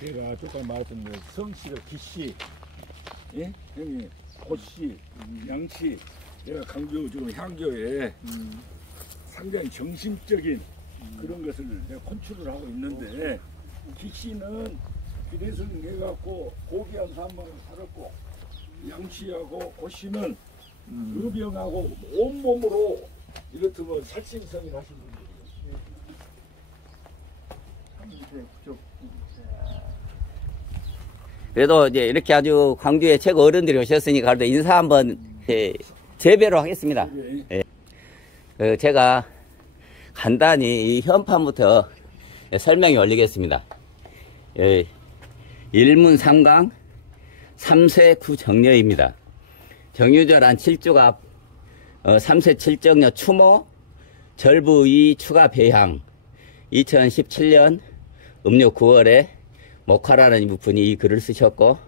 제가 조금 말씀드린 성씨가 기씨, 예? 형님 고씨, 양씨, 제가 강주 지금 향교에 상당히 정신적인 그런 것을 내가 컨트롤 하고 있는데, 기씨는 기대성 해갖고 고귀한 삶을 살았고, 양씨하고 고씨는 의병하고 온몸으로 이렇다면 살신성일 하신 분들이에요. 그래도 이제 이렇게 아주 광주의 최고 어른들이 오셨으니까 그래도 인사 한번 재배로 하겠습니다. 예. 제가 간단히 이 현판부터 설명이 올리겠습니다. 예. 일문삼강 3세 구정려입니다. 정유절한 7주갑 3세 7정려 추모 절부이 추가 배향 2017년 음력 9월에 목화라는 분이 이 글을 쓰셨고,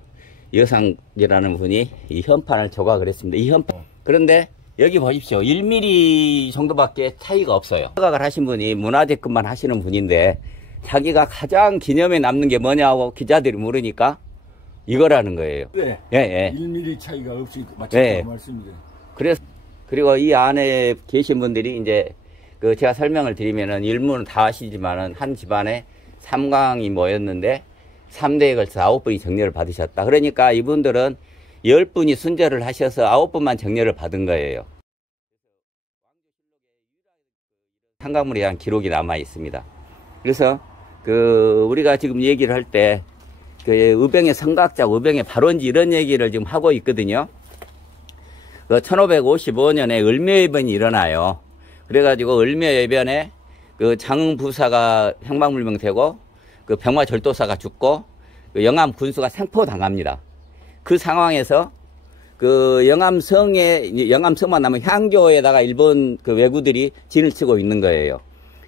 여상이라는 분이 이 현판을 조각을 했습니다. 이 현판. 그런데 여기 보십시오. 1mm 정도밖에 차이가 없어요. 조각을 하신 분이 문화재급만 하시는 분인데, 자기가 가장 기념에 남는 게 뭐냐고 기자들이 물으니까 이거라는 거예요. 네. 예, 예. 1mm 차이가 없이 맞췄다고 예. 말씀이래요. 그래서, 그리고 이 안에 계신 분들이 이제, 제가 설명을 드리면은 일문은 다 아시지만은 한 집안에 3강이 모였는데, 3대에 걸쳐 9분이 정려를 받으셨다. 그러니까 이분들은 10분이 순절을 하셔서 9분만 정려를 받은 거예요. 상강물에 대한 기록이 남아 있습니다. 그래서 우리가 지금 얘기를 할 때 의병의 성각자, 의병의 발원지 이런 얘기를 지금 하고 있거든요. 1555년에 을묘해변이 일어나요. 그래가지고 을묘해변에 장흥부사가 행방불명되고 병화절도사가 죽고 영암 군수가 생포당합니다. 그 상황에서 영암성만 남은 향교에다가 일본 왜구들이 진을 치고 있는 거예요.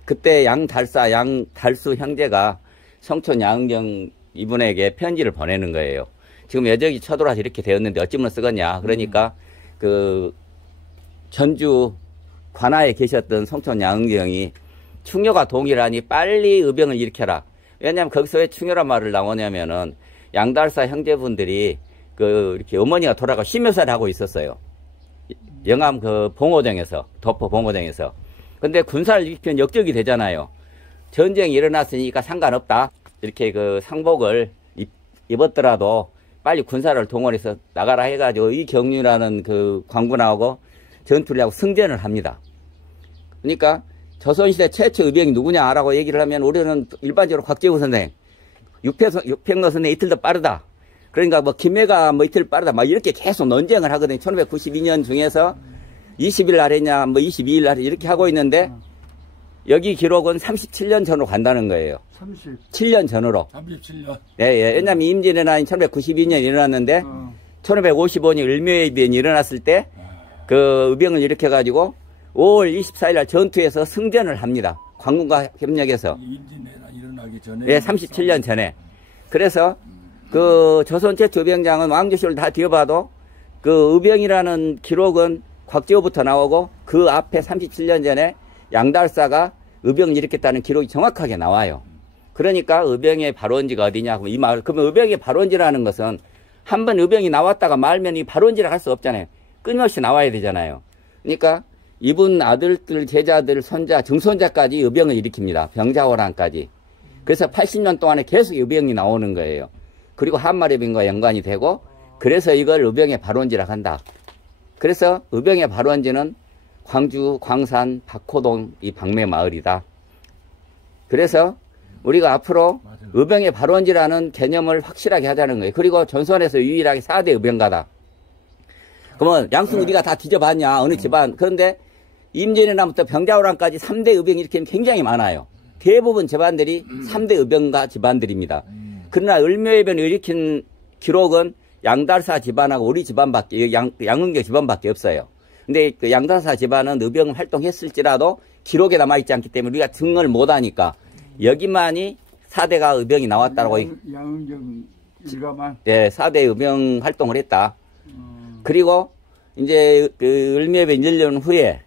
그때 양달수 형제가 성촌 양은경 이분에게 편지를 보내는 거예요. 지금 여적이 쳐들어와서 이렇게 되었는데 어찌면 쓰겠냐. 그러니까 전주 관하에 계셨던 성촌 양은경이 충효가 동일하니 빨리 의병을 일으켜라. 왜냐하면 거기서 왜 충효란 말을 나오냐면은 양달사 형제분들이 이렇게 어머니가 돌아가 심효사를 하고 있었어요. 영암 봉오정에서, 덕포 봉오정에서. 근데 군사를 일으키면 역적이 되잖아요. 전쟁이 일어났으니까 상관없다. 이렇게 상복을 입었더라도 빨리 군사를 동원해서 나가라 해가지고 이경류라는 관군하고 전투를 하고 승전을 합니다. 그러니까 조선시대 최초 의병이 누구냐라고 얘기를 하면 우리는 일반적으로 곽재우 선생, 육평로 선생 이틀 더 빠르다. 그러니까 김해가 이틀 빠르다. 이렇게 계속 논쟁을 하거든요. 1592년 중에서 20일 날 했냐, 22일 날 이렇게 하고 있는데, 여기 기록은 37년 전으로 간다는 거예요. 37년 전으로. 37년. 예, 예. 왜냐면 임진왜란이 1592년 일어났는데, 1555년 을묘해변이 일어났을 때, 의병을 일으켜가지고, 5월 24일 날 전투에서 승전을 합니다. 관군과 협력해서. 임진왜란 일어나기 전에. 예, 37년 전에. 그래서, 조선 최초 의병장은 왕조실을 다 뒤어봐도, 의병이라는 기록은 곽재우부터 나오고, 그 앞에 37년 전에 양달사가 의병을 일으켰다는 기록이 정확하게 나와요. 그러니까 의병의 발원지가 어디냐? 그러면 의병의 발원지라는 것은 한 번 의병이 나왔다가 말면 이 발원지를 할 수 없잖아요. 끊임없이 나와야 되잖아요. 그러니까 이분 아들들, 제자들, 손자, 증손자까지 의병을 일으킵니다. 병자호란까지. 그래서 80년 동안에 계속 의병이 나오는 거예요. 그리고 한마리병과 연관이 되고, 그래서 이걸 의병의 발원지라고 한다. 그래서 의병의 발원지는 광주, 광산, 박호동 이 박매마을이다. 그래서 우리가 앞으로 의병의 발원지라는 개념을 확실하게 하자는 거예요. 그리고 전선에서 유일하게 4대 의병가다. 그러면 양승 우리가 다 뒤져봤냐, 어느 집안. 그런데 임진왜란부터 병자호란까지 3대 의병이 이렇게 굉장히 많아요. 대부분 집안들이 3대 의병가 집안들입니다. 그러나 을묘해변을 일으킨 기록은 양달사 집안하고 우리 집안밖에, 양은경 집안밖에 없어요. 근데 양달사 집안은 의병 활동했을지라도 기록에 남아있지 않기 때문에 우리가 증언을 못하니까 여기만이 4대가 의병이 나왔다라고. 양은경 일가만? 네, 4대 의병 활동을 했다. 그리고 이제 을묘해변 1년 후에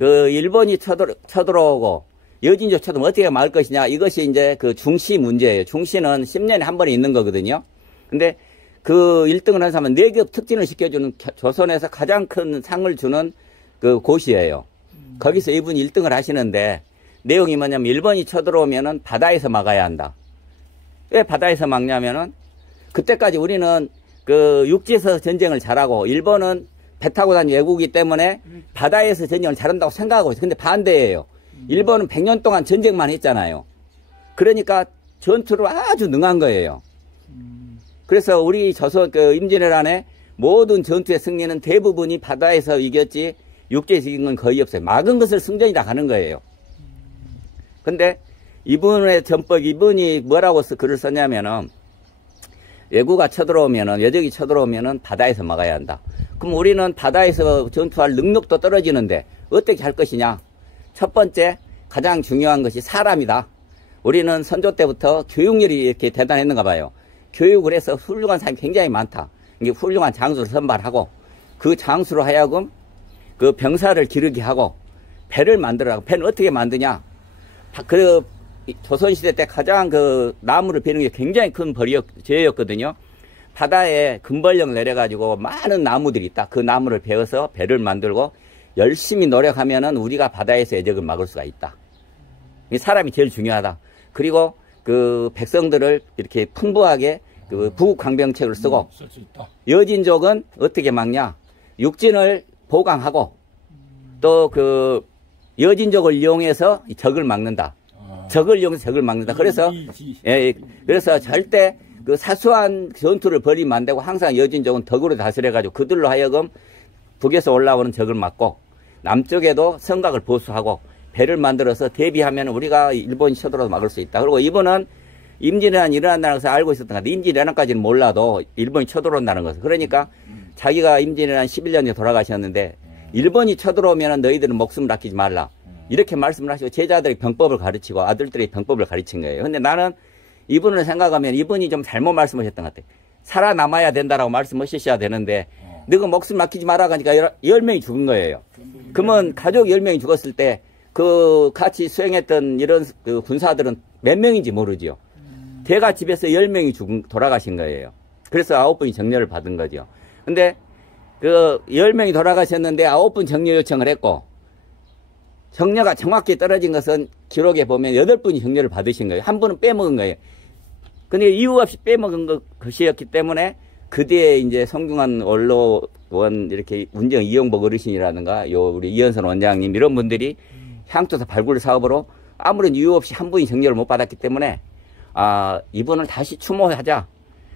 일본이 쳐들어오고 여진조차도 어떻게 막을 것이냐. 이것이 이제 그 중시 문제예요. 중시는 10년에 한 번에 있는 거거든요. 근데 그 1등을 한 사람은 4급 특진을 시켜주는 조선에서 가장 큰 상을 주는 그 곳이에요. 거기서 이분이 1등을 하시는데 내용이 뭐냐면 일본이 쳐들어오면은 바다에서 막아야 한다. 왜 바다에서 막냐면은 그때까지 우리는 그 육지에서 전쟁을 잘하고 일본은 배 타고 다니는 외국이기 때문에 바다에서 전쟁을 잘한다고 생각하고 있어요. 근데 반대예요. 일본은 100년 동안 전쟁만 했잖아요. 그러니까 전투를 아주 능한 거예요. 그래서 우리 조선 그 임진왜란의 모든 전투의 승리는 대부분이 바다에서 이겼지 육지에서 이긴 건 거의 없어요. 막은 것을 승전이다 하는 거예요. 근데 이분의 전법, 이분이 뭐라고 글을 썼냐면은 외구가 쳐들어오면은, 외적이 쳐들어오면은 바다에서 막아야 한다. 그럼 우리는 바다에서 전투할 능력도 떨어지는데 어떻게 할 것이냐? 첫 번째, 가장 중요한 것이 사람이다. 우리는 선조 때부터 교육열이 이렇게 대단했는가 봐요. 교육을 해서 훌륭한 사람이 굉장히 많다. 이게 훌륭한 장수를 선발하고 그 장수로 하여금 그 병사를 기르게 하고 배를 만들어라고. 배는 어떻게 만드냐? 그 조선시대 때 가장 그 나무를 베는 게 굉장히 큰 죄였거든요. 바다에 금벌령 내려가지고 많은 나무들이 있다. 그 나무를 베어서 배를 만들고 열심히 노력하면은 우리가 바다에서 애적을 막을 수가 있다. 이 사람이 제일 중요하다. 그리고 그 백성들을 이렇게 풍부하게 그 부국강병책을 쓰고 여진족은 어떻게 막냐? 육진을 보강하고 또 그 여진족을 이용해서 적을 막는다. 적을 이용해서 적을 막는다. 그래서 그래서 절대 그 사소한 전투를 벌이면 안 되고 항상 여진족은 덕으로 다스려가지고 그들로 하여금 북에서 올라오는 적을 막고 남쪽에도 성곽을 보수하고 배를 만들어서 대비하면 우리가 일본이 쳐들어도 막을 수 있다. 그리고 이번은 임진왜란이 일어난다는 것을 알고 있었던 것 같아요. 임진왜란까지는 몰라도 일본이 쳐들어온다는 것을. 그러니까 자기가 임진왜란 11년에 돌아가셨는데 일본이 쳐들어오면 너희들은 목숨을 아끼지 말라. 이렇게 말씀을 하시고 제자들이 병법을 가르치고 아들들이 병법을 가르친 거예요. 근데 나는 이분을 생각하면 이분이 좀 잘못 말씀하셨던 것 같아요. 살아남아야 된다라고 말씀하셨어야 되는데 너가 목숨 아끼지 마라 하니까 10명이 죽은 거예요. 그러면 가족 10명이 죽었을 때 그 같이 수행했던 이런 그 군사들은 몇 명인지 모르죠. 대가 집에서 10명이 돌아가신 거예요. 그래서 9분이 정려를 받은 거죠. 근데 그 10명이 돌아가셨는데 9분 정려 요청을 했고 정려가 정확히 떨어진 것은 기록에 보면 8분이 정려를 받으신 거예요. 한 분은 빼먹은 거예요. 근데 이유 없이 빼먹은 것이었기 때문에 그 뒤에 이제 성중한 원로원 이렇게 운정 이용복 어르신이라든가 우리 이현선 원장님 이런 분들이 향토사 발굴 사업으로 아무런 이유 없이 한 분이 정려를 못 받았기 때문에 이분을 다시 추모하자.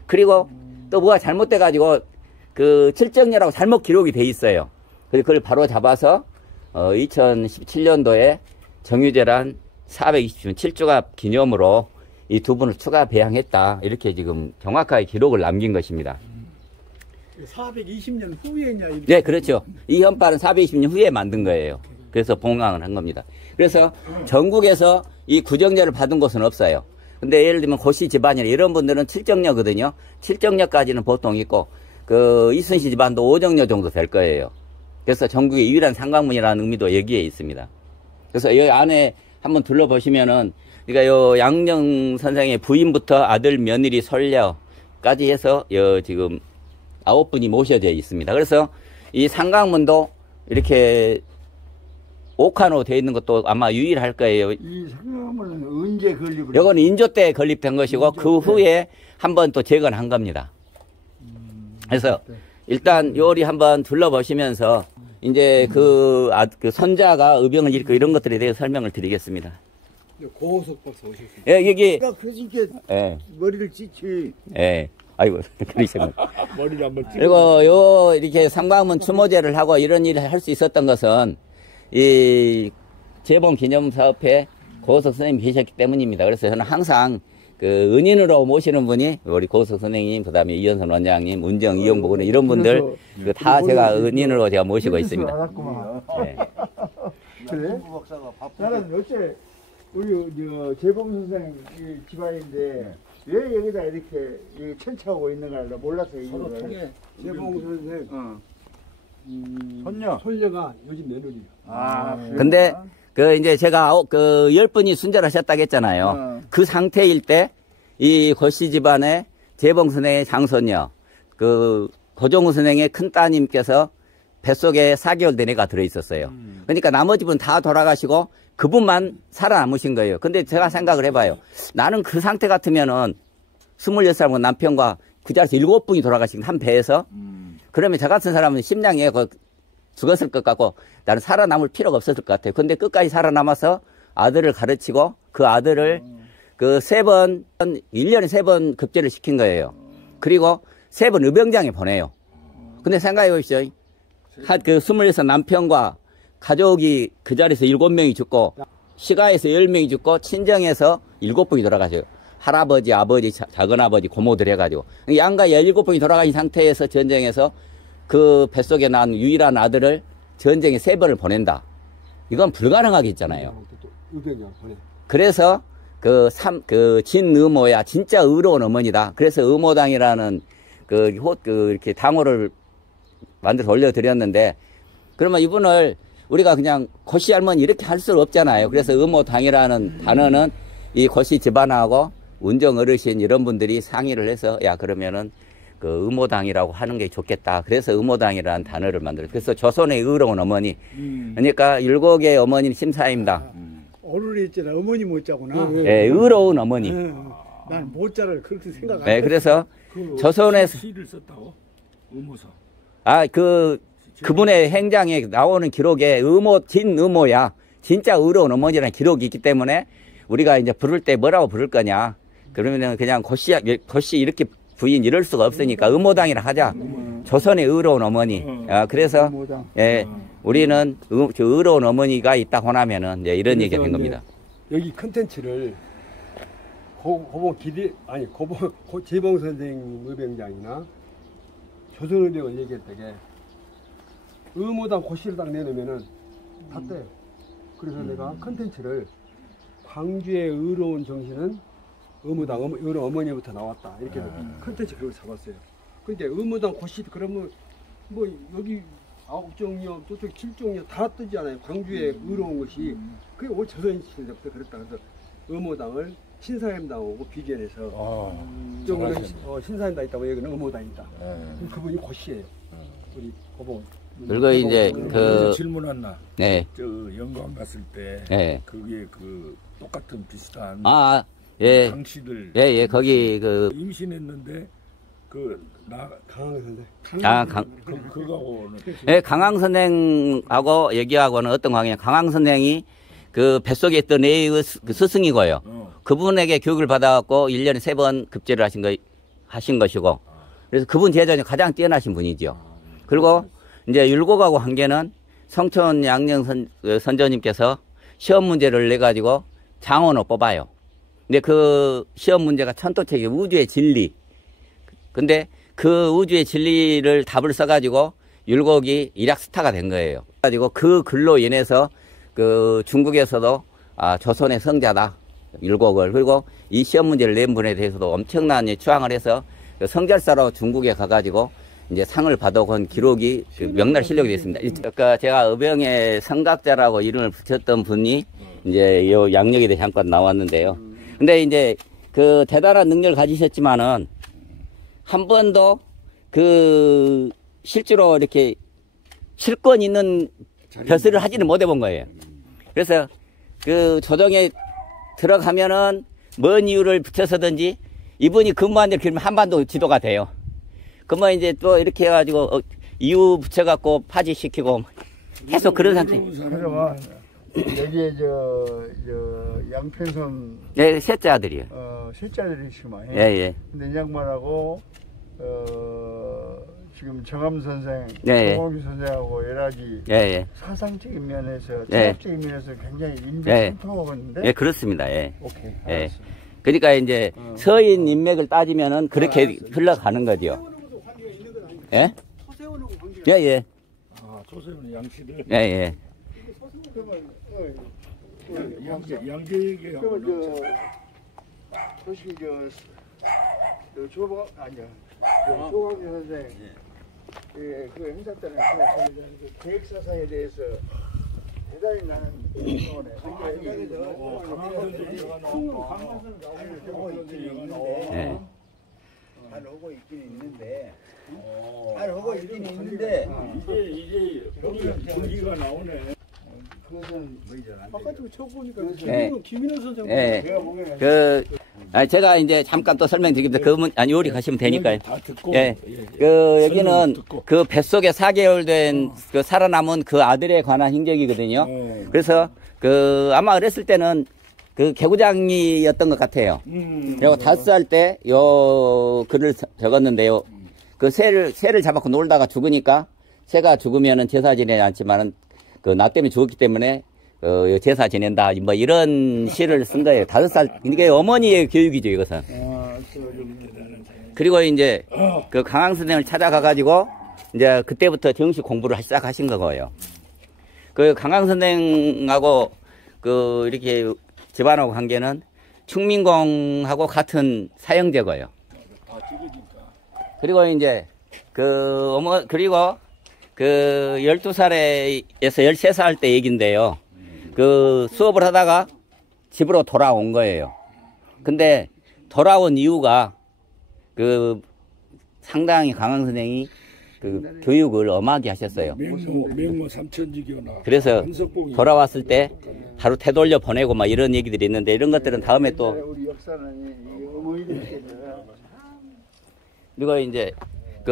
그리고 또 뭐가 잘못돼 가지고 그 칠정려라고 잘못 기록이 돼 있어요. 그래서 그걸 바로 잡아서 2017년도에 정유재란 420주년 7주갑 기념으로 이 두 분을 추가 배양했다. 이렇게 지금 정확하게 기록을 남긴 것입니다. 420년 후에냐? 이렇게. 네, 그렇죠. 이 현판은 420년 후에 만든 거예요. 그래서 봉황을 한 겁니다. 그래서 전국에서 이 구정려를 받은 곳은 없어요. 근데 예를 들면 고씨 집안이나 이런 분들은 7정려거든요. 7정려까지는 보통 있고 그 이순신 집안도 5정려 정도 될 거예요. 그래서 전국의 유일한 상강문이라는 의미도 여기에 있습니다. 그래서 이 안에 한번 둘러보시면은 그러니까 요 양령 선생의 부인부터 아들, 며느리, 손녀까지 해서 지금 9분이 모셔져 있습니다. 그래서 이 상강문도 이렇게 옥화로 되어 있는 것도 아마 유일할 거예요. 이 상강문은 언제 건립을? 이건 인조 때 건립된 것이고 그 후에 한번 또 재건한 겁니다. 그래서 일단 요리 한번 둘러보시면서 이제 그 손자가 의병을 일으키고 이런 것들에 대해 설명을 드리겠습니다. 고호석 박사 오셨습니다. 예, 여기. 그러니까 예. 머리를 찢지. 예. 아이고, 그러시면. 머리를 한번 찍어. 그리고 이렇게 상강문 추모제를 하고 이런 일을 할 수 있었던 것은 이 재봉 기념 사업회 고호석 선생님이 계셨기 때문입니다. 그래서 저는 항상 그 은인으로 모시는 분이 우리 고호석 선생님, 그 다음에 이현선 원장님, 운정, 이용복 이런 분들 다 제가 은인으로 제가 모시고 있습니다. 네. 그래? 나는 어째 우리 재봉 선생 집안인데 왜 여기다 이렇게 천차하고 있는가를 몰랐어요. 이거를. 재봉 선생. 손녀. 손녀가 요즘 며느리요. 근데 그 이제 제가 10분이 순절하셨다고 했잖아요. 그 상태일 때 이 고씨 집안의 재봉 선생의 장손녀, 그 고종우 선생의 큰 따님께서 뱃속에 4개월 된 애가 들어있었어요. 그러니까 나머지 분 다 돌아가시고 그분만 살아남으신 거예요. 근데 제가 생각을 해봐요. 나는 그 상태 같으면은 26살하고 남편과 그 자리에서 7분이 돌아가신 한 배에서 그러면 저 같은 사람은 심장에 죽었을 것 같고 나는 살아남을 필요가 없었을 것 같아요. 근데 끝까지 살아남아서 아들을 가르치고 그 아들을 그 1년에 3번 급제를 시킨 거예요. 그리고 3번 의병장에 보내요. 근데 생각해 보십시오. 그 26 남편과 가족이 그 자리에서 7명이 죽고 시가에서 10명이 죽고 친정에서 7분이 돌아가셔요. 할아버지, 아버지, 작은아버지, 고모들 해가지고 양가 17분이 돌아가신 상태에서 전쟁에서 그 뱃속에 난 유일한 아들을 전쟁에 3번을 보낸다. 이건 불가능하겠잖아요. 그래서 그 진의모야 진짜 의로운 어머니다. 그래서 의모당이라는 이렇게 당호를 만들어서 올려드렸는데 그러면 이분을 우리가 그냥 고씨 할머니 이렇게 할 수 없잖아요. 그래서 의모당이라는 단어는 이 고씨 집안하고 운정 어르신 이런 분들이 상의를 해서 야 그러면은 그 의모당이라고 하는 게 좋겠다. 그래서 의모당이라는 단어를 만들었어요. 그래서 조선의 의로운 어머니. 그러니까 7의 어머님 심사입니다. 어른이 있잖아. 어머니 못자구나. 예, 의로운 어머니. 난 못자를 그렇게 생각 안 네, 했어. 그래서 조선에서 시를 썼다고? 의모서. 그분의 행장에 나오는 기록에 진의모야 진짜 의로운 어머니라는 기록이 있기 때문에 우리가 이제 부를 때 뭐라고 부를 거냐. 그러면은 그냥 고씨 이렇게 부인 이럴 수가 없으니까 의모당이라 하자. 조선의 의로운 어머니. 그래서 예, 우리는 의로운 어머니가 있다고 하면은 이런 얘기가 된 겁니다. 여기 컨텐츠를 재봉 선생 의병장이나 조선의병을 얘기했다게 의모당 고씨를 딱 내놓으면은 다 떼요. 그래서 내가 컨텐츠를 광주의 의로운 정신은 의무당, 의로운 어머니부터 나왔다. 이렇게 컨텐츠 그걸 잡았어요. 근데 의무당 고씨 그러면 뭐 여기 9종려, 저쪽 7종려 다 뜨잖아요. 광주의 의로운 것이. 그게 올 조선시대부터 그랬다. 그래서 의무당을 신사임당하고 비견해서 저거는 신사임당 있다고 여기는 의무당이다. 그분이 고씨예요. 우리 고봉. 그리고 이제 질문 하나. 네. 저 영광 갔을 때 네. 그게 똑같은 비슷한 예. 당시들 예, 거기 임신했는데 강항 선생. 그거하고는 예, 강항 선생하고 얘기하고는 어떤 관계냐. 강항 선생이 그 뱃속에 있던 애의 스승이고요. 그분에게 교육을 받아갖고 1년에 3번 급제를 하신 것이고. 그래서 그분 제자는 가장 뛰어나신 분이죠. 그리고 이제 율곡하고 한계는 성촌 양령 선조님께서 시험 문제를 내가지고 장원을 뽑아요. 근데 그 시험 문제가 천도책이 우주의 진리. 근데 그 우주의 진리를 답을 써가지고 율곡이 일약 스타가 된 거예요. 그래가지고 그 글로 인해서 그 중국에서도 조선의 성자다. 율곡을. 그리고 이 시험 문제를 낸 분에 대해서도 엄청난 추앙을 해서 성절사로 중국에 가가지고 이제 상을 받아온 기록이 명날 실력이 됐습니다. 그러니까 제가 의병의 성각자라고 이름을 붙였던 분이 이제 요 양력에 대해 잠깐 나왔는데요. 근데 이제 그 대단한 능력을 가지셨지만은 한 번도 그 실제로 이렇게 실권 있는 벼슬을 하지는 못해 본 거예요. 그래서 그 조정에 들어가면은 뭔 이유를 붙여서든지 이분이 근무한 데를 그러면 한반도 지도가 돼요. 그러면 이제 또 이렇게 해가지고 이유 붙여갖고 파지시키고 계속 그런 상태. 여기에 저 양평선 네, 셋째 아들이요. 셋째 아들이시구만. 예. 근데 이 양반하고 지금 정암 선생, 네. 정홍기 선생하고 여락이 사상적인 면에서, 철학적인 면에서 굉장히 인맥이 통하고 있는데. 예, 그렇습니다. 예. 오케이. 예. 그러니까 이제 서인 인맥을 따지면은 그렇게 흘러가는 거죠. 예? 예. 조세훈 양씨들. 예. 양재에게 소식 조광 선생 그 행사 때는 계획사상에 대해서 대단히 나는 이번에 예. 잘 오고 있긴 있는데 잘 오고 있긴 있는데 이게 분기가 나오네. 그것은 뭐잖아. 바깥으로 쳐보니까 네. 김인호 선생님. 예. 제가 보기에는 제가 이제 잠깐 또 설명드리겠습니다. 아니, 요리 가시면 되니까요. 다 듣고. 예. 여기는 듣고. 그 뱃속에 4개월 된 그 살아남은 그 아들에 관한 행적이거든요. 그래서 아마 어렸을 때는 그 개구장이었던 것 같아요. 그리고 5살 때 요 글을 적었는데요. 그 새를 잡아서 놀다가 죽으니까 새가 죽으면은 제사 지내지 않지만은 그 나 때문에 죽었기 때문에 제사 지낸다 뭐 이런 시를 쓴 거예요. 5살. 이게 어머니의 교육이죠, 이것은. 그리고 이제 그 강황 선생을 찾아가 가지고 이제 그때부터 정식 공부를 시작하신 거고요. 그 강황 선생하고 이렇게 집안하고 관계는 충민공하고 같은 사형제고요. 그리고 이제 그리고 12살에서 13살 때 얘기인데요. 수업을 하다가 집으로 돌아온 거예요. 근데 돌아온 이유가 상당히 강황 선생이 교육을 엄하게 하셨어요. 맹모 삼천지교나. 그래서 돌아왔을 때 하루 태돌려 보내고 막 이런 얘기들이 있는데 이런 것들은 다음에 또. 우리 역사는 어머니들께서 그리고 이제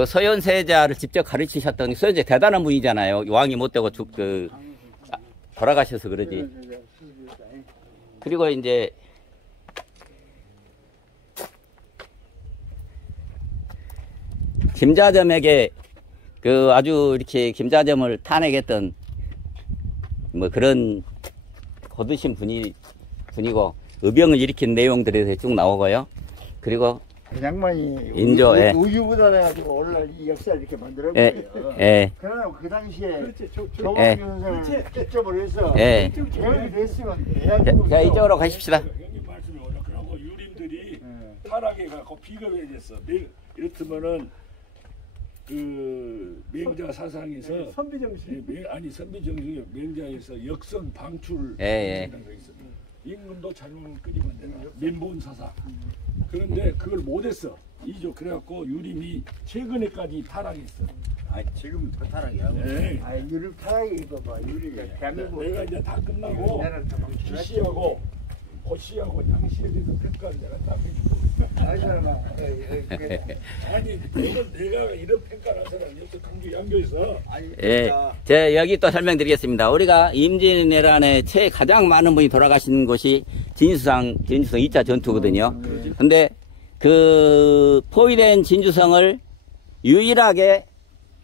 서현세자를 직접 가르치셨던 서현세 대단한 분이잖아요. 왕이 못 되고 돌아가셔서 그러지. 그리고 이제 김자점에게 아주 이렇게 김자점을 탄핵했던 뭐 그런 거두신 분이고 의병을 일으킨 내용들에서 쭉 나오고요. 그리고 그 양반이 인조, 예. 우유부단해 가지고 오늘날 이 역사를 이렇게 만들었고요. 예. 그러나 그 당시에 그렇지. 조광 선생을 개점을 해서 예. 개혁이 됐으면 대한민국 자, 이쪽으로 가십시다. 형님 말씀이 오늘 그러고 유림들이 타락해갖고 비겁해졌어. 이렇다면은 맹자 사상에서 선비정신. 선비정신이 맹자에서 역선 방출 예. 임금도 잘못 끓이면 되나 민본 사상. 그런데 그걸 못했어. 그래갖고 유림이 최근에까지 타락했어. 지금은 더 타락이야. 네. 유림 타락이 봐봐. 유림이 대한민국 내가 이제 다 끝나고 기시하고 고시하고 양시에 대해서 평가를 내가 딱 해주고. 아이 사람아. 아니 내가 이런 평가를 한 사람이 없어. 강주 양교에서. 예. 제가 여기 또 설명드리겠습니다. 우리가 임진왜란에 가장 많은 분이 돌아가신 곳이 진주성 2차 전투거든요. 근데 포위된 진주성을 유일하게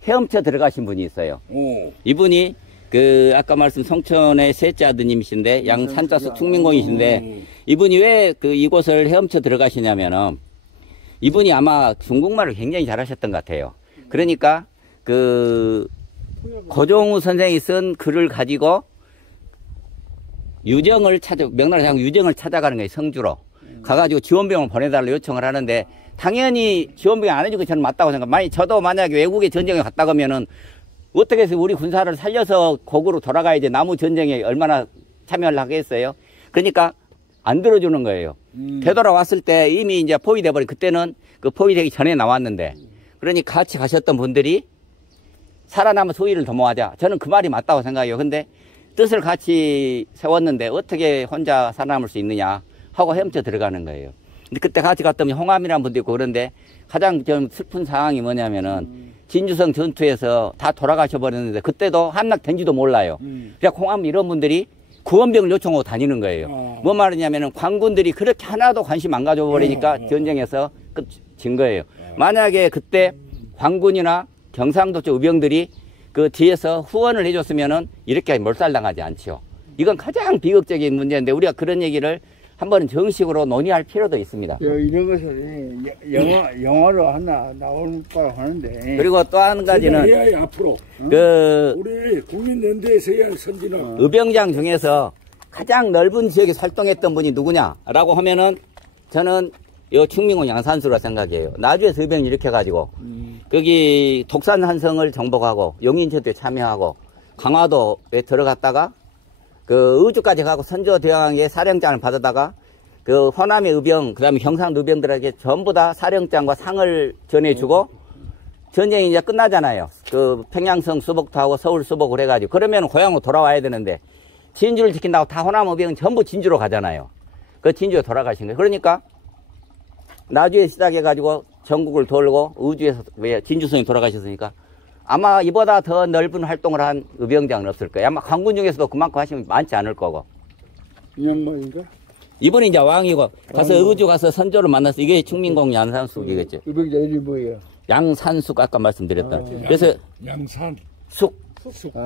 헤엄쳐 들어가신 분이 있어요. 이분이 아까 말씀 송천의 셋째 아드님이신데 양산자수 충민공이신데 이분이 왜 이곳을 헤엄쳐 들어가시냐면은 이분이 아마 중국말을 굉장히 잘하셨던 것 같아요. 그러니까 고종우 선생이 쓴 글을 가지고 명나라 유정을 찾아가는 거예요. 성주로 가가지고 지원병을 보내달라고 요청을 하는데 당연히 지원병이 안 해주고 저는 맞다고 생각해요. 저도 만약에 외국에 전쟁에 갔다 가면은 어떻게 해서 우리 군사를 살려서 거구로 돌아가야지 남우 전쟁에 얼마나 참여를 하겠어요. 그러니까 안 들어주는 거예요. 되돌아왔을 때 이미 이제 포위돼 버린 그때는 포위되기 전에 나왔는데 그러니 같이 가셨던 분들이 살아남은 소위를 도모하자. 저는 그 말이 맞다고 생각해요. 근데 뜻을 같이 세웠는데 어떻게 혼자 살아남을 수 있느냐 하고 헤엄쳐 들어가는 거예요. 근데 그때 같이 갔더니 홍암이라는 분도 있고 그런데 가장 좀 슬픈 상황이 뭐냐면은 진주성 전투에서 다 돌아가셔 버렸는데 그때도 함락된지도 몰라요. 그래서 홍암 이런 분들이 구원병을 요청하고 다니는 거예요. 뭔 말이냐면은 관군들이 그렇게 하나도 관심 안 가져버리니까 전쟁에서 끝진 거예요. 만약에 그때 관군이나 경상도 쪽 의병들이 뒤에서 후원을 해줬으면은 이렇게 몰살당하지 않지요. 이건 가장 비극적인 문제인데 우리가 그런 얘기를 한번 정식으로 논의할 필요도 있습니다. 이런 것을 영화로 하나 나올 거라고 하는데. 그리고 또 한 가지는 해야 앞으로 우리 국민연대에서 해야 선진화. 의병장 중에서 가장 넓은 지역에 활동했던 분이 누구냐라고 하면은 저는 요 충민공 양산수라 생각해요. 나주에서 의병 일으켜가지고 거기 독산 한성을 정복하고 용인전투에 참여하고 강화도에 들어갔다가 그 의주까지 가고 선조대왕의 사령장을 받아다가 그 호남의 의병, 그 다음에 경상도 의병들에게 전부 다 사령장과 상을 전해주고 전쟁이 이제 끝나잖아요. 그 평양성 수복도 하고 서울 수복을 해가지고 그러면 고향으로 돌아와야 되는데 진주를 지킨다고 다 호남 의병은 전부 진주로 가잖아요. 그 진주에 돌아가신 거예요. 그러니까 나주에 시작해가지고 전국을 돌고 의주에서 왜 진주성이 돌아가셨으니까 아마 이보다 더 넓은 활동을 한 의병장은 없을 거예요. 아마 관군 중에서도 그만큼 하시면 많지 않을 거고. 이 양반인가? 이분이 이제 왕이고 가서 의주 가서 선조를 만나서 이게 충민공 양산숙이겠죠. 의병자 이름이 뭐예요? 양산숙 아까 말씀드렸던. 그래서 양산 숙.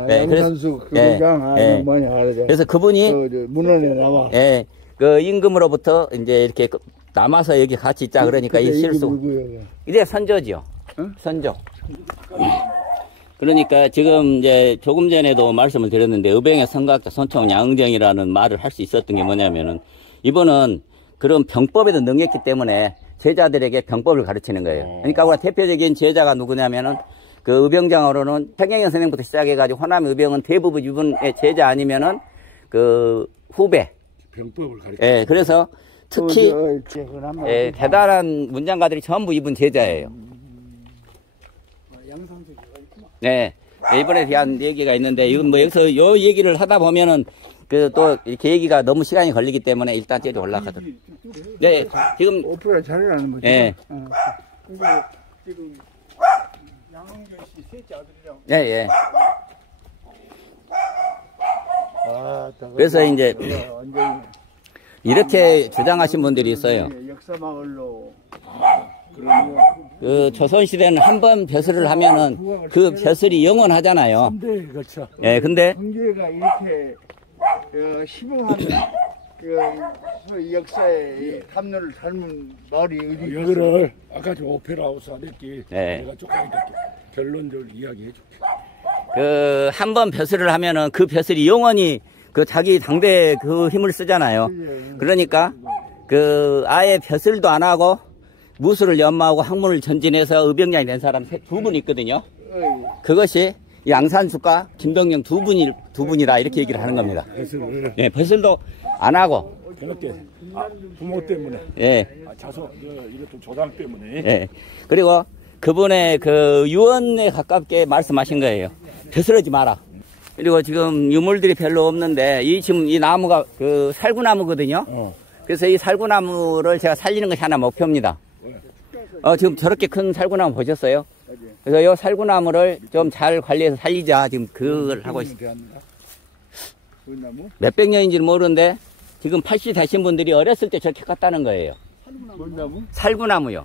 네, 양산숙 그래서- 의병장 예, 예. 뭐냐 알아요. 그래서 그분이 저 문헌에 나와. 예, 그 임금으로부터 이제 이렇게 남아서 여기 같이 있자 그러니까 이 실수. 누구예요? 이제 선조지요. 응? 선조. 그러니까 지금 이제 조금 전에도 말씀을 드렸는데 의병의 선각자 손총 양정이라는 말을 할 수 있었던 게 뭐냐면은 이분은 그런 병법에도 능했기 때문에 제자들에게 병법을 가르치는 거예요. 그러니까 우리가 대표적인 제자가 누구냐면은 그 의병장으로는 최경영 선생부터 시작해가지고 호남 의병은 대부분 이분의 제자 아니면은 그 후배. 병법을 가르쳐. 예, 그래서 특히 그나마 예, 대단한 문장가들이 전부 이분 제자예요. 네, 이분에 대한 얘기가 있는데 이건 뭐 여기서 요 얘기를 하다 보면은 그 또 이렇게 얘기가 너무 시간이 걸리기 때문에 일단 저리 올라가도록. 네, 지금 오프라 잘해라는 거죠. 예, 근데 지금 양홍준 씨 셋째 아들이랑 예, 예. 아, 그래서 이제 완전히 이렇게 주장하신 분들이 있어요. 역사 마을로 그 조선시대는 한 번 벼슬을 하면은 그 벼슬이 영원하잖아요. 네, 그렇죠. 예, 근데 경제가 이렇게 심오한 그 역사의 담론을 닮은 마을이 어디 있겠어요? 여기를 아까 저 오페라 하우스 하랬기 네. 내가 조금 이렇게 결론적으로 이야기해 줄게. 그 한 번 벼슬을 하면은 그 벼슬이 영원히 그 자기 당대에 그 힘을 쓰잖아요. 그러니까 그 아예 벼슬도 안 하고 무술을 연마하고 학문을 전진해서 의병장이 된 사람 두 분 있거든요. 그것이 양산숙과 김병영 두 분이라 이렇게 얘기를 하는 겁니다. 벼슬을 예, 벼슬도 안 하고. 그렇게 부모 때문에 예, 자손 이것도 조상 때문에 예. 그리고 그분의 그 유언에 가깝게 말씀하신 거예요. 벼슬하지 마라. 그리고 지금 유물들이 별로 없는데 지금 이 나무가 그 살구나무거든요. 그래서 이 살구나무를 제가 살리는 것이 하나 목표입니다. 지금 저렇게 큰 살구나무 보셨어요? 그래서 이 살구나무를 좀 잘 관리해서 살리자. 지금 그걸 하고 있습니다. 몇백 년인지는 모르는데 지금 80 되신 분들이 어렸을 때 저렇게 깠다는 거예요. 뭔 나무? 살구나무요.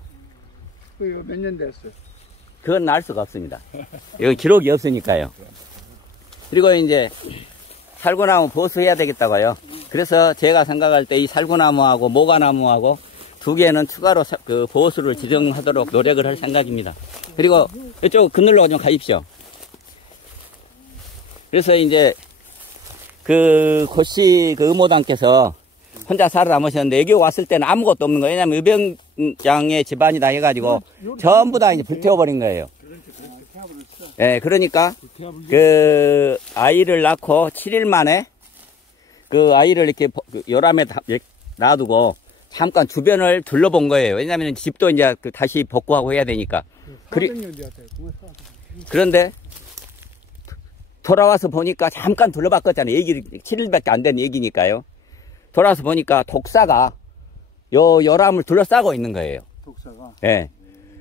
그거 몇 년 됐어요? 그건 알 수가 없습니다. 여기 기록이 없으니까요. 그리고 이제 살구나무 보수해야 되겠다고요. 그래서 제가 생각할 때 이 살구나무하고 모가나무하고 두 개는 추가로 그 보수를 지정하도록 노력을 할 생각입니다. 그리고 이쪽 그늘로 좀 가십시오. 그래서 이제 그 고씨 그 의모당께서 혼자 살아남으셨는데 여기 왔을 때는 아무것도 없는 거예요. 왜냐면 의병장의 집안이다 해가지고 전부 다 이제 불태워버린 거예요. 예, 그러니까 그 아이를 낳고 7일 만에 그 아이를 이렇게 요람에 놔두고 잠깐 주변을 둘러본 거예요. 왜냐하면 집도 이제 다시 복구하고 해야 되니까. 그런데 돌아와서 보니까 잠깐 둘러봤거든요. 얘기를 7일밖에 안 된 얘기니까요. 돌아와서 보니까 독사가 요 요람을 둘러싸고 있는 거예요. 독사가. 예.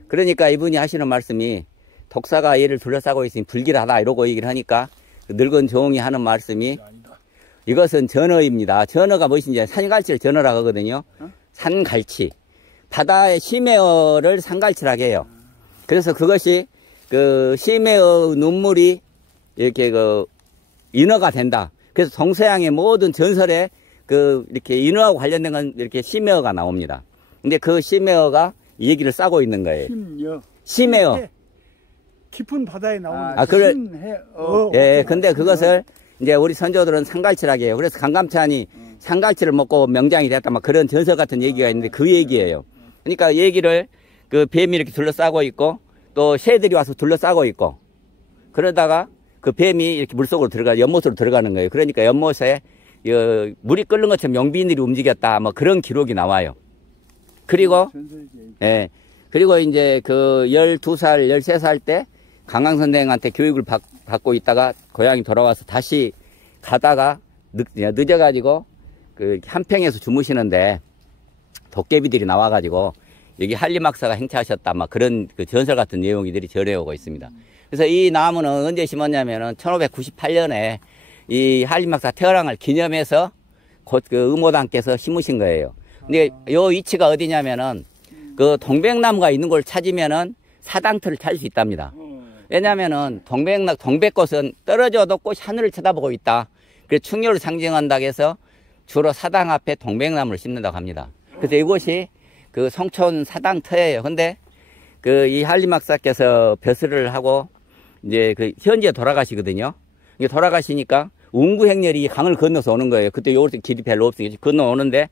그러니까 이분이 하시는 말씀이 독사가 얘를 둘러싸고 있으니 불길하다 이러고 얘기를 하니까 늙은 종이 하는 말씀이 이것은 전어입니다. 전어가 무엇인지 산갈치를 전어라고 하거든요. 산갈치. 바다의 심해어를 산갈치라고 해요. 그래서 그것이 그 심해어 눈물이 이렇게 그 인어가 된다. 그래서 동서양의 모든 전설에 그 이렇게 인어하고 관련된 건 이렇게 심해어가 나옵니다. 근데 그 심해어가 이 얘기를 싸고 있는 거예요. 심해어. 깊은 바다에 나오는 그래. 심해어. 예, 근데 그것을 이제 우리 선조들은 산갈치라고 해요. 그래서 강감찬이 산갈치를 먹고 명장이 됐다 막 그런 전설 같은 얘기가 있는데 그 얘기예요. 그러니까 얘기를 그 뱀이 이렇게 둘러싸고 있고 또 새들이 와서 둘러싸고 있고 그러다가 그 뱀이 이렇게 물속으로 연못으로 들어가는 거예요. 그러니까 연못에 물이 끓는 것처럼 용비인들이 움직였다. 뭐 그런 기록이 나와요. 그리고, 예. 그리고 이제 그 12살, 13살 때 강강 선생한테 교육을 받고 있다가 고향이 돌아와서 다시 가다가 늦어가지고 그 한평에서 주무시는데 도깨비들이 나와가지고 여기 한림학사가 행차하셨다. 막 그런 그 전설 같은 내용들이 전해오고 있습니다. 그래서 이 나무는 언제 심었냐면은 1598년에 이 한림학사 태어랑을 기념해서 곧 그 의모당께서 심으신 거예요. 근데 요 위치가 어디냐면은 그 동백나무가 있는 걸 찾으면은 사당터를 찾을 수 있답니다. 왜냐면은 동백꽃은 떨어져도 꽃이 하늘을 쳐다보고 있다. 그래서 충효를 상징한다고 해서 주로 사당 앞에 동백나무를 심는다고 합니다. 그래서 이곳이 그 성촌 사당터예요. 근데 그 이 한림학사께서 벼슬을 하고 이제 그 현지에 돌아가시거든요. 이게 돌아가시니까 운구행렬이 강을 건너서 오는 거예요. 그때 요럴 때 길이 별로 없으니까 건너오는데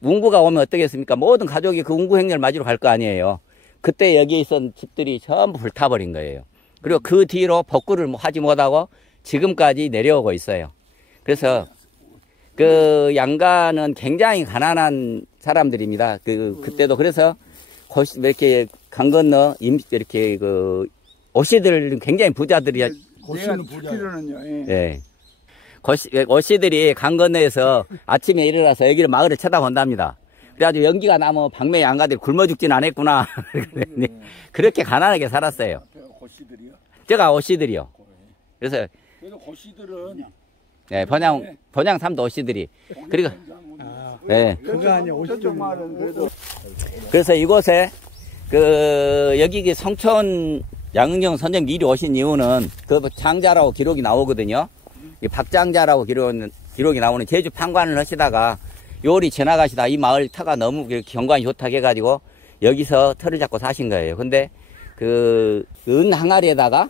운구가 오면 어떻겠습니까? 모든 가족이 그 운구행렬 맞으러 갈 거 아니에요. 그때 여기에 있었던 집들이 전부 불타버린 거예요. 그리고 그 뒤로 복구를 하지 못하고 지금까지 내려오고 있어요. 그래서 그 양가는 굉장히 가난한 사람들입니다. 그때도 그래서 이렇게 강 건너 이렇게 그 오씨들 굉장히 부자들이 고씨는 부자로는요. 예. 오씨들이 강 건너에서 아침에 일어나서 여기를 마을을 쳐다본답니다. 그래가지고 연기가 나면 박매 양가들이 굶어 죽진 않았구나. 그렇게 가난하게 살았어요. 고씨들이요? 제가 오씨들이요. 그래서 그래도 고씨들은 예, 번양 삼도 오씨들이 그리고 예. 그거 아니야. 저쪽 말은 그래도 그래서 이곳에 여기 성촌 양흥정 선정 미리 오신 이유는 그 장자라고 기록이 나오거든요. 이 박장자라고 기록이 나오는 제주 판관을 하시다가 요리 지나가시다 이 마을 터가 너무 경관이 좋다고 해가지고 여기서 터를 잡고 사신 거예요. 근데 그 은 항아리에다가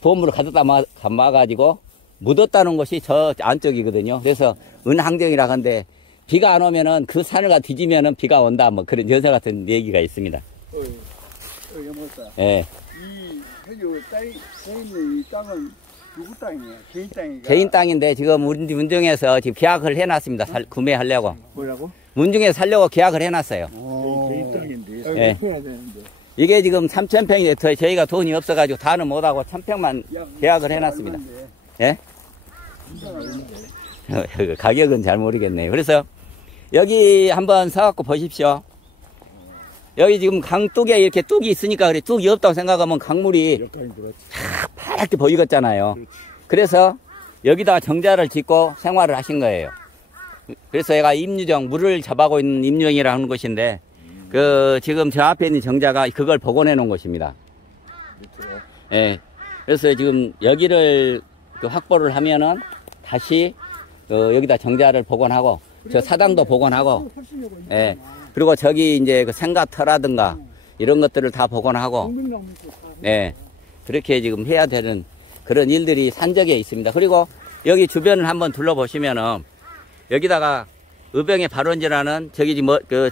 보물을 가져다 마가지고 묻었다는 것이 저 안쪽이거든요. 그래서 은항정이라 하는데 비가 안 오면은 그 산을 가 뒤지면은 비가 온다. 뭐 그런 전설 같은 얘기가 있습니다. 여보다 예. 이 해주 땅이 있는 이 땅은 누구 땅이에요? 개인 땅이가? 개인 땅인데 지금 문중에서 지금 계약을 해놨습니다. 구매하려고. 뭐라고? 문중에서 살려고 계약을 해놨어요. 개인 땅인데. 예. 해야 되는데. 이게 지금 3,000평인데 저희가 돈이 없어가지고 다는 못하고 1,000평만 계약을 해놨습니다. 예? 가격은 잘 모르겠네요. 그래서 여기 한번 서갖고 보십시오. 여기 지금 강둑에 이렇게 뚝이 있으니까 그래. 뚝이 없다고 생각하면 강물이 파랗게 보이겠잖아요. 그래서 여기다 정자를 짓고 생활을 하신 거예요. 그래서 얘가 임유정, 물을 잡아고 있는 임유정이라는 곳인데 지금 저 앞에 있는 정자가 그걸 복원해 놓은 곳입니다. 예. 그래서 지금 여기를 확보를 하면은 다시 여기다 정자를 복원하고 저 사당도 복원하고 예. 그리고 저기 이제 그 생가터라든가 이런 것들을 다 복원하고 예. 그렇게 지금 해야 되는 그런 일들이 산적에 있습니다. 그리고 여기 주변을 한번 둘러보시면은 여기다가 의병의 발원지라는 저기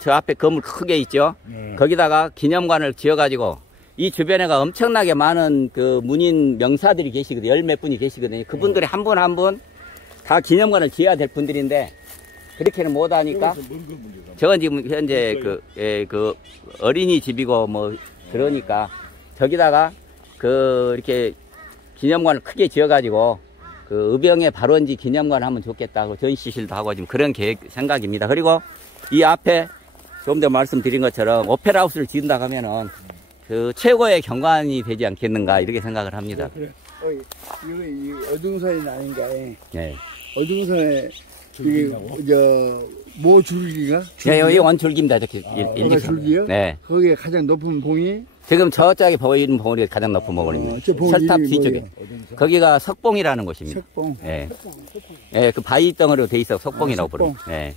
저 앞에 건물 크게 있죠. 거기다가 기념관을 지어가지고 이 주변에가 엄청나게 많은 그 문인 명사들이 계시거든요. 열 몇 분이 계시거든요. 그분들이 한 분 한 분 다 기념관을 지어야 될 분들인데 그렇게는 못하니까 저건 지금 현재 그 어린이집이고 뭐 그러니까 저기다가 이렇게 기념관을 크게 지어가지고 그 의병의 발원지 기념관을 하면 좋겠다고 전시실도 하고 지금 그런 생각입니다. 그리고 이 앞에 좀 더 말씀드린 것처럼 오페라 하우스를 지은다고 하면은 그 최고의 경관이 되지 않겠는가 이렇게 생각을 합니다. 그래. 이거 이 어둥선이 아닌가? 네. 어둥선에 뭐 줄기가? 네, 여기 원줄기입니다. 이렇게 줄기요? 네. 거기에 가장 높은 봉이? 지금 저쪽에 보이는 봉우리가 가장 높은 봉우리입니다. 설탑 뒤쪽에. 거기가 석봉이라는 곳입니다. 석봉. 네. 네, 그 바위 덩어리로 돼 있어 석봉이라고 부릅니다. 네.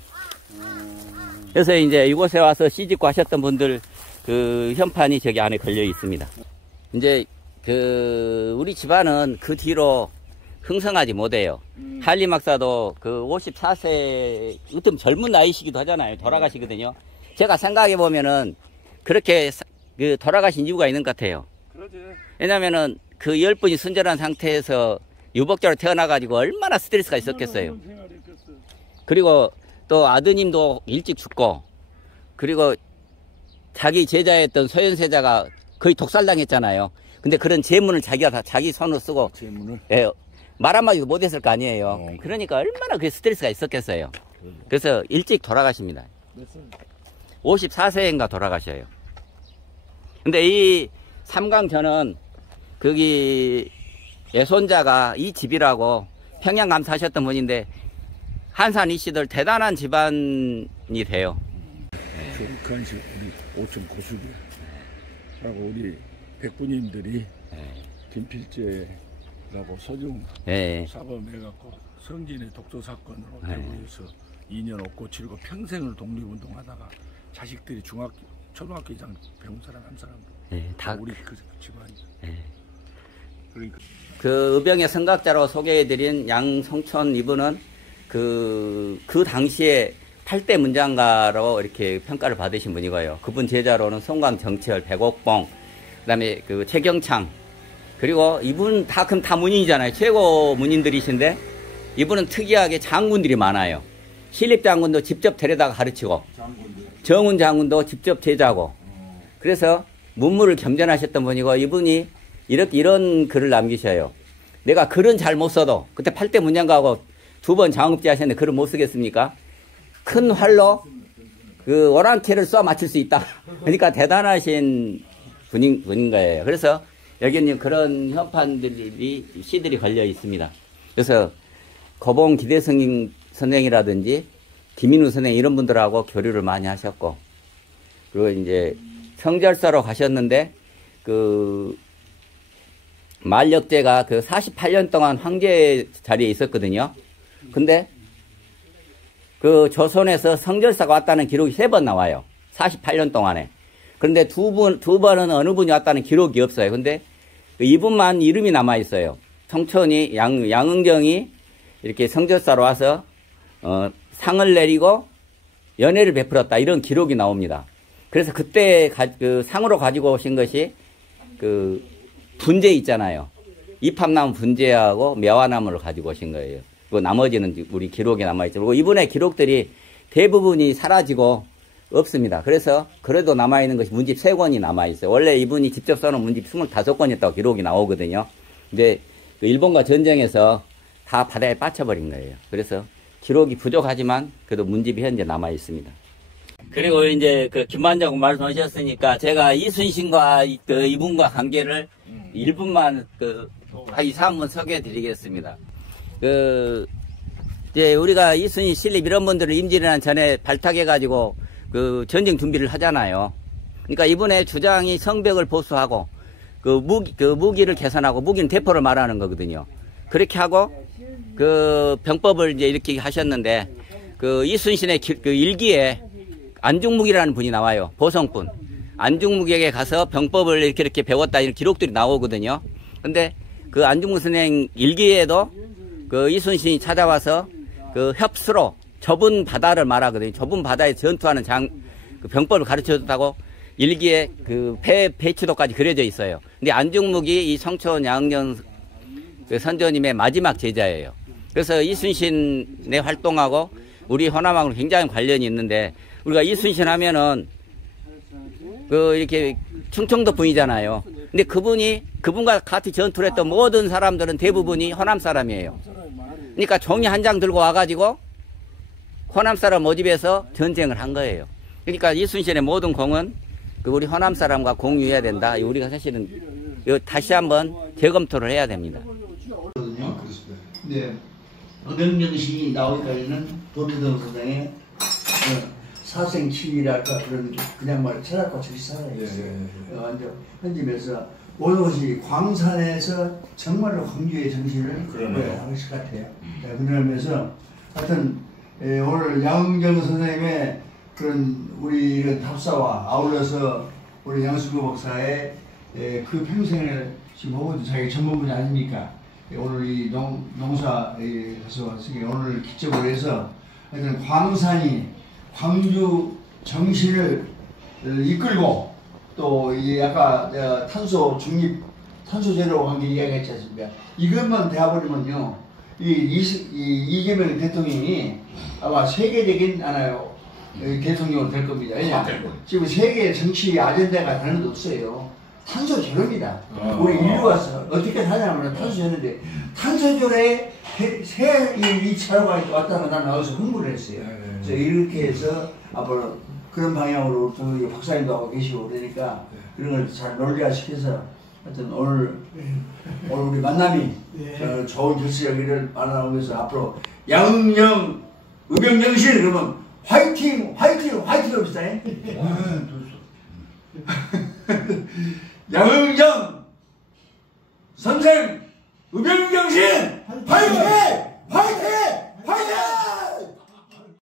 그래서 이제 이곳에 와서 시집고 하셨던 분들 그 현판이 저기 안에 걸려 있습니다. 이제 우리 집안은 그 뒤로 흥성하지 못해요. 한림학사도 그 54세, 으뜸 젊은 나이시기도 하잖아요. 돌아가시거든요. 제가 생각해 보면은 그렇게 돌아가신 이유가 있는 것 같아요. 그러지. 왜냐면은 그 10분이 순절한 상태에서 유복자로 태어나가지고 얼마나 스트레스가 있었겠어요. 그리고 또 아드님도 일찍 죽고, 그리고 자기 제자였던 소현세자가 거의 독살당했잖아요. 근데 그런 재문을 자기가 다 자기 손으로 쓰고, 재문을? 예, 말 한마디도 못했을 거 아니에요. 그러니까 얼마나 그 스트레스가 있었겠어요. 그래서 일찍 돌아가십니다. 54세인가 돌아가셔요. 근데 이 삼강전은 거기 예손자가 이 집이라고 평양 가면 사셨던 분인데 한산 이씨들 대단한 집안이 돼요. 그 한식 우리 오천 고수들 하고 우리 백부님들이 김필재라고 서중 사범해갖고 성진의 독도 사건으로 대구에서 2년 없고 치르고 평생을 독립운동하다가 자식들이 초등학교 이상 배운 사람 한 사람 다 우리 그 집안이죠. 그러니까 그 의병의 성각자로 소개해드린 양성촌 이분은 그 당시에 8대 문장가로 이렇게 평가를 받으신 분이고요. 그분 제자로는 송광정철, 백옥봉, 그 다음에 그 최경창, 그리고 이분 그럼 다 문인이잖아요. 최고 문인들이신데 이분은 특이하게 장군들이 많아요. 신립 장군도 직접 데려다가 가르치고, 정운 장군도 직접 제자고, 그래서 문무를 겸전하셨던 분이고, 이분이 이런 글을 남기셔요. 내가 글은 잘 못 써도, 그때 8대 문장가하고 2번 장업제 하셨는데 글을 못 쓰겠습니까? 큰 활로 그 오랑캐를 쏴 맞출 수 있다. 그러니까 대단하신 분인 거예요. 그래서 여기는 그런 시들이 걸려 있습니다. 그래서 고봉 기대성 선생이라든지 김인우 선생 이런 분들하고 교류를 많이 하셨고, 그리고 이제 성절사로 가셨는데 그 만력제가 그 48년 동안 황제 자리에 있었거든요. 근데 그 조선에서 성절사가 왔다는 기록이 3번 나와요. 48년 동안에. 그런데 두 번은 어느 분이 왔다는 기록이 없어요. 근데 이분만 이름이 남아 있어요. 성촌이 양은경이 이렇게 성절사로 와서 상을 내리고 연회를 베풀었다, 이런 기록이 나옵니다. 그래서 그때 그 상으로 가지고 오신 것이 그 분재 있잖아요. 이팝나무 분재하고 매화나무를 가지고 오신 거예요. 그 나머지는 우리 기록에 남아있죠. 그리고 이분의 기록들이 대부분이 사라지고 없습니다. 그래서 그래도 남아있는 것이 문집 3권이 남아있어요. 원래 이분이 직접 써놓은 문집 25권이었다고 기록이 나오거든요. 근데 그 일본과 전쟁에서 다 바다에 빠쳐버린 거예요. 그래서 기록이 부족하지만 그래도 문집이 현재 남아있습니다. 그리고 이제 그 김만장 말씀하셨으니까 제가 이순신과 그 이분과 관계를 1분만 한 2, 3분 소개해 드리겠습니다. 이제 우리가 이순신, 신립 이런 분들을 임진왜란 전에 발탁해가지고 그 전쟁 준비를 하잖아요. 그러니까 이분의 주장이 성벽을 보수하고 그 무기를 개선하고, 무기는 대포를 말하는 거거든요. 그렇게 하고 그 병법을 이제 이렇게 하셨는데, 그 이순신의 그 일기에 안중묵이라는 분이 나와요. 보성분. 안중묵에게 가서 병법을 이렇게 배웠다, 이런 기록들이 나오거든요. 근데 그 안중묵 선생 일기에도 그 이순신이 찾아와서 그 협수로 좁은 바다를 말하거든요. 좁은 바다에 전투하는 그 병법을 가르쳐 줬다고 일기에 그 배치도까지 그려져 있어요. 근데 안중묵이 이 성촌 양정 그 선조님의 마지막 제자예요. 그래서 이순신의 활동하고 우리 호남하고 굉장히 관련이 있는데, 우리가 이순신 하면은 그 이렇게 충청도 분이잖아요. 근데 그분과 같이 전투를 했던 모든 사람들은 대부분이 호남 사람이에요. 그러니까 종이 한 장 들고 와가지고 호남 사람 모집해서 전쟁을 한 거예요. 그러니까 이순신의 모든 공은 그 우리 호남 사람과 공유해야 된다. 우리가 사실은 다시 한번 재검토를 해야 됩니다. 네, 의병정신이 나오기까지는 도태동 선생의 사생치기랄까 그냥 말 철학과 즉시 살아있어요. 완전 현집에서 모든 것이 광산에서 정말로 광주의 정신을 한 것 같아요. 그러면서 하여튼 오늘 양은경 선생님의 그런 우리 이런 답사와 아울러서 우리 양승구 박사의 그 평생을 지금 보고도 자기 전문 분야 아닙니까? 오늘 이 농사에서 오늘 기점으로 해서 하여튼 광산이 광주 정신을 이끌고, 또 이 아까 탄소 중립 탄소 제로 관계 이야기했지 않습니까? 이것만 되어버리면요, 이재명 대통령이 아마 세계적인 대통령으로 될 겁니다. 왜냐하면 지금 세계 정치 아젠다가 다른 데 없어요. 탄소 제로입니다. 우리 인류가 어떻게 사냐면 탄소 제로인데 탄소 제로에 이 차로가 왔다가 나는 나와서 흥분을 했어요. 그래서 이렇게 해서 앞으로 그런 방향으로 저희 박사님도 하고 계시고 그러니까 그런 걸 잘 논리화시켜서 하여튼 오늘 우리 만남이 좋은 결실하기를 바라면서 앞으로 양영 의병정신 그러면 화이팅 합시다. 양영